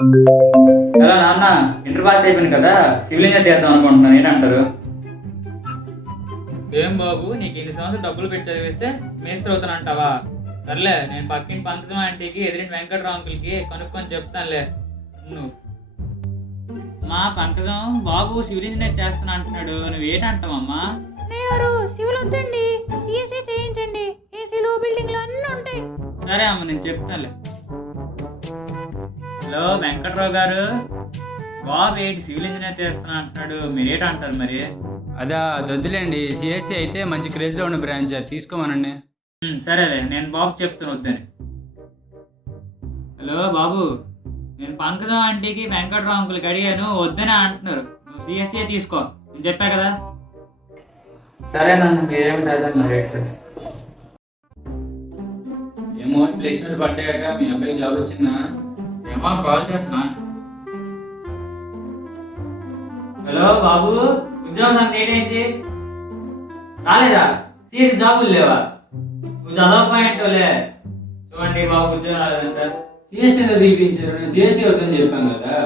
Hello నాన్న, inter pass అయిపోయింది కదా, సివిల్ ఇంజనీర్ చేద్దాం అనుకుంటున్నాను. ఏంటంటారు? ఏం బాబు, నీకు ఇన్ని సంవత్సరాలు డబ్బులు పెట్టి చదివిస్తే మేస్త్రి అవుతానంటావా? సర్లే, నేను పక్కింటి పంకజం ఆంటీకి ఎదురింటి వెంకట్రావు అంకుల్కి కనుక్కొని చెప్తానులే. నువ్వు మా పంకజం బాబు సివిల్ ఇంజనీర్ చేస్తాను అంటున్నాడు, నువ్వేటంటావమ్మా? గారు సివిల్ వద్దండి, సిఎస్ఏ చేయించండి. ఏసీలు బిల్డింగ్లు అన్నీ ఉంటాయి. సరే అమ్మ, నేను చెప్తానులే. హలో వెంకట్రావు గారు, బాబు ఏంటి సివిల్ ఇంజనీర్ చేస్తాను అంటున్నాడు, మీరేటంటారు మరి? అదా వద్దులేండి, సిఎస్సి అయితే మంచి క్రేజ్లో ఉన్న బ్రాంచ్, అది తీసుకోమనండి. సరేలే, నేను బాబు చెప్తాను వద్దని. హలో బాబు, నేను పంకజం ఆంటీకి వెంకట్రావు అంకుల్కి అడిగాను, వద్దని అంటున్నారు. నువ్వు సిఎస్ఏ తీసుకో, నేను చెప్పా కదా. సరే నాన్న, మీరేం లేదని రేట్ చేస్తాను. ఏమో ప్లేస్మెంట్ పడ్డాక మీ అబ్బాయికి జాబ్ వచ్చిందా? ఏమో కాల్ చేస్తున్నా. హలో బాబు, ఉద్యోగం సంగతి ఏంటైంది? రాలేదా? సిఎస్సి జాబులు లేవా? నువ్వు చదవకపోయినట్టులే. చూడండి బాబు, ఉద్యోగం రాలేదంట. సిఎస్సి తీపించారు, నేను సిఎస్సి వద్దని చెప్పాను కదా.